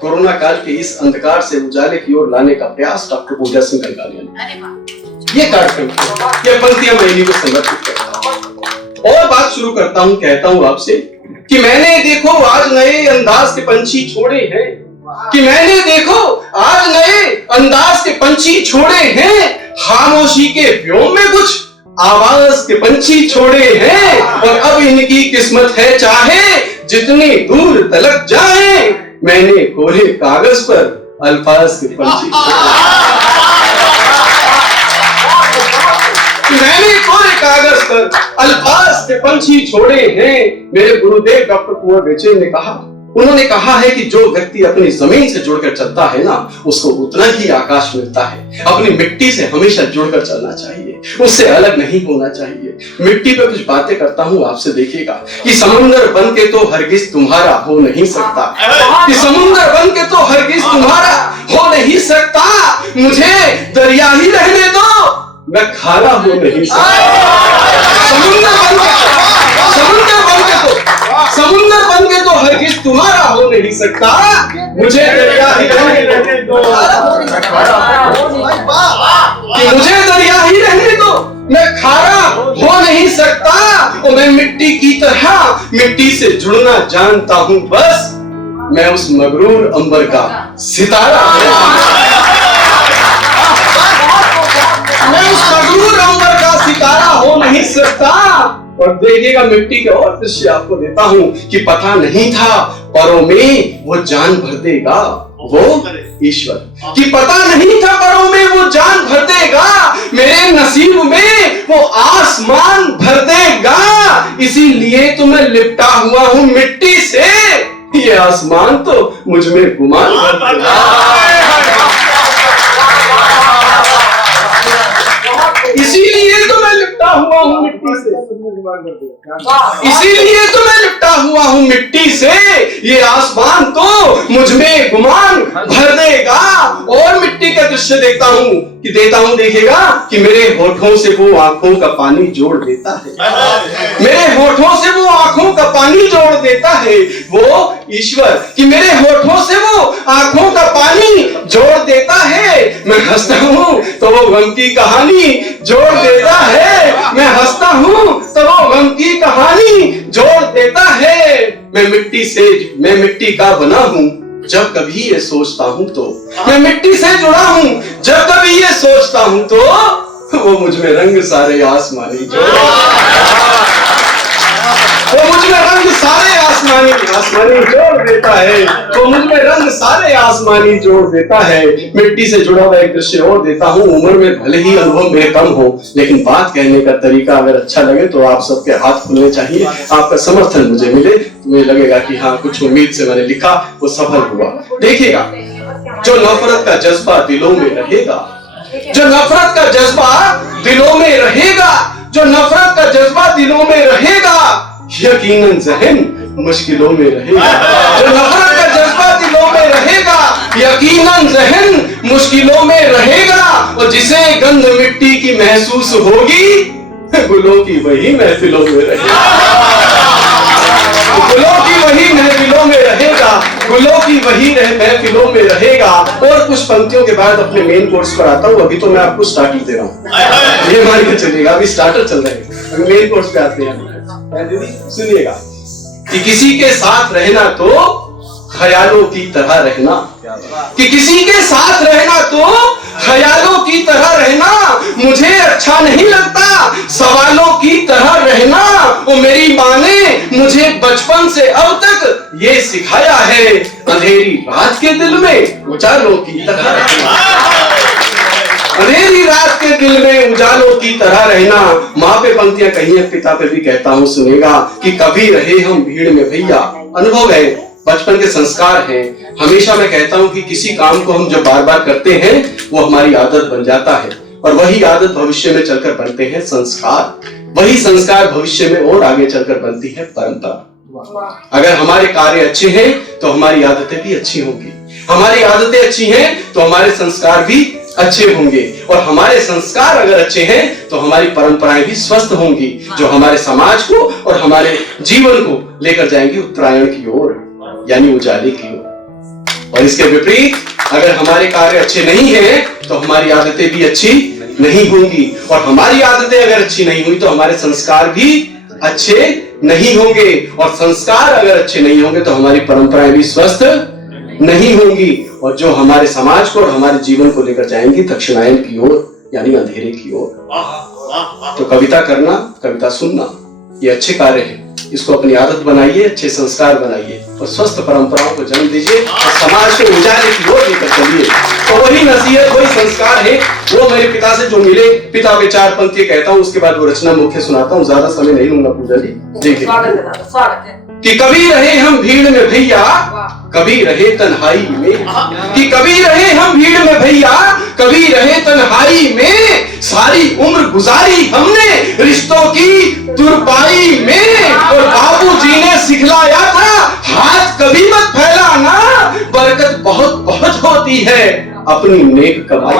Corona काल के इस अंधकार से उजाले की ओर लाने का प्रयास डॉक्टर पूजा सिंह कंकालिया ने। ये कार्यक्रम, ये पंक्तियां मैं इन्हीं को समर्पित करता हूं और बात शुरू करता हूं। कहता हूं आपसे कि मैंने देखो आज नए अंदाज के पंछी छोड़े हैं, कि मैंने देखो आज नए अंदाज के पंछी छोड़े हैं, खामोशी के व्योम में कुछ आवाज के पंछी छोड़े हैं, और अब इनकी किस्मत है चाहे जितनी दूर तलक जाए, मैंने कोरे कागज पर अल्फाज के पंछी मैंने कोरे कागज पर अल्फाज के पंछी छोड़े हैं। मेरे गुरुदेव डॉक्टर कुंवर बेचैन ने कहा, उन्होंने कहा है कि जो व्यक्ति अपनी जमीन से जुड़कर चलता है ना, उसको उतना ही आकाश मिलता है। अपनी मिट्टी से हमेशा जुड़कर चलना चाहिए, उससे अलग नहीं होना चाहिए। मिट्टी पे कुछ बातें करता हूँ आपसे, देखिएगा कि समुंदर बन के तो हरगिज तुम्हारा हो नहीं सकता, कि समुंदर बन के तो हरगिज तुम्हारा हो नहीं सकता, मुझे दरिया ही रहने दो, मैं खारा हो नहीं सकता। समुंदर बन के तो हरगिज तुम्हारा हो नहीं सकता, मुझे दरिया ही रहने दो, कि मुझे दरिया ही रहने दो, मैं खारा हो नहीं सकता, और मैं मिट्टी की तरह मिट्टी से जुड़ना जानता हूं, बस मैं उस मगरूर अंबर का सितारा मैं उस मगरूर अंबर का सितारा हो नहीं सकता। और देखिएगा मिट्टी के और दृश्य आपको देता हूं कि पता नहीं था परों में वो जान भर देगा वो ईश्वर, कि पता नहीं था परों में वो जान भर देगा, मेरे नसीब में वो आसमान भर देगा, इसीलिए तो मैं लिपटा हुआ हूं मिट्टी से, ये आसमान तो मुझ में गुमान भर देगा। इसीलिए तो मैं लिपटा हुआ हूँ मिट्टी से, इसीलिए तो मैं लिपटा हुआ हूँ मिट्टी से, ये आसमान तो मुझ में गुमान भर देगा। और मिट्टी का दृश्य देता हूँ देखिएगा कि मेरे होठों से वो आंखों का पानी जोड़ देता है, मेरे होठों से वो आंखों का पानी जोड़ देता है वो ईश्वर, कि मेरे होठों से वो आंखों का पानी जोड़ देता है, मैं हंसता हूँ तो वो गम की कहानी जोड़ देता है, मैं हंसता हूँ तो वो गम की कहानी जोड़ देता है। मैं मिट्टी का बना हूँ, जब कभी ये सोचता हूँ तो मैं मिट्टी से जुड़ा हूँ, जब कभी ये सोचता हूँ तो वो मुझ में रंग सारे आसमानी जोड़ वो मुझ में रंग सारे आसमानी जोड़ देता है, वो मुझ में रंग सारे आसमानी जोड़ देता है। मिट्टी से जुड़ा हुआ एक दृश्य और देता हूँ। उम्र में भले ही अनुभव मेरे कम हो, लेकिन बात कहने का तरीका अगर अच्छा लगे तो आप सबके हाथ खुलने चाहिए, आपका समर्थन मुझे मिले तो मुझे लगेगा कि हाँ, कुछ उम्मीद से मैंने लिखा वो सफल हुआ। देखिएगा, जो नफरत का जज्बा दिलों में रहेगा, जो नफरत का जज्बा दिलों में रहेगा, जो नफरत का जज्बा दिलों में रहेगा, यकीनन ज़हन मुश्किलों में रहेगा, जो नफरत का जज्बा दिलों में रहेगा, यकीनन ज़हन मुश्किलों में रहेगा, और जिसे गंध मिट्टी की महसूस होगी, गुलों की वही महफिलों में रहेगा, गुलों की वही महफिलों में रहेगा, गुलों की वही महफिलों में रहेगा। और कुछ पंक्तियों के बाद अपने मेन कोर्स पर आता हूँ। अभी तो मैं आपको स्टार्टर दे रहा हूँ, ये मान के चलिएगा, अभी स्टार्टर चल रहे हैं, अभी मेन कोर्स पे आते हैं। सुनिएगा कि किसी के साथ रहना तो ख्यालों की तरह रहना, कि किसी के साथ रहना तो ख्यालों की तरह रहना, मुझे अच्छा नहीं लगता सवालों की तरह रहना, वो मेरी माँ ने मुझे बचपन से अब तक ये सिखाया है, अंधेरी रात के दिल में उजालों की तरह रहना, अंधेरी रात के दिल में उजालों की तरह रहना। माँ पे पंक्तियां कही है, पिता पे भी कहता हूँ, सुनेगा कि कभी रहे हम भीड़ में भैया, अनुभव है, बचपन के संस्कार हैं। हमेशा मैं कहता हूँ कि किसी काम को हम जब बार बार करते हैं वो हमारी आदत बन जाता है, और वही आदत भविष्य में चलकर बनते हैं संस्कार, वही संस्कार भविष्य में और आगे चलकर बनती है परंपरा। अगर हमारे कार्य अच्छे हैं तो हमारी आदतें भी अच्छी होंगी, हमारी आदतें अच्छी हैं तो हमारे संस्कार भी अच्छे होंगे, और हमारे संस्कार अगर अच्छे हैं तो हमारी परंपराएं भी स्वस्थ होंगी, जो हमारे समाज को और हमारे जीवन को लेकर जाएंगी उत्तरायण की ओर, यानी उजाले की ओर। और इसके विपरीत अगर हमारे कार्य अच्छे नहीं हैं तो हमारी आदतें भी अच्छी नहीं होंगी, और हमारी आदतें अगर अच्छी नहीं हुई तो हमारे संस्कार भी अच्छे नहीं होंगे, और संस्कार अगर अच्छे नहीं होंगे तो हमारी परंपराएं भी स्वस्थ नहीं होंगी, और जो हमारे समाज को और हमारे जीवन को लेकर जाएंगी दक्षिणायन की ओर, यानी अंधेरे की ओर। तो कविता करना, कविता सुनना ये अच्छे कार्य हैं, इसको अपनी आदत बनाइए, अच्छे संस्कार बनाइए और स्वस्थ परंपराओं को जन्म दीजिए और समाज को उजाले की ओर लेकर चलिए। तो वही नसीहत, वही संस्कार है वो मेरे पिता से जो मिले। पिता पे 4 पंक्ति कहता हूँ, उसके बाद वो रचना मुख्य सुनाता हूँ, ज्यादा समय नहीं लूंगा पूजा जी। देखिए कि कभी रहे हम भीड़ में भैया, कभी रहे तन्हाई में, कि कभी रहे हम भीड़ में भैया, कभी रहे तन्हाई में, सारी उम्र गुजारी हमने रिश्तों की तुरपाई में, और बाबूजी ने सिखलाया था हाथ कभी मत फैलाना, बरकत बहुत बहुत होती है अपनी नेक कमाई।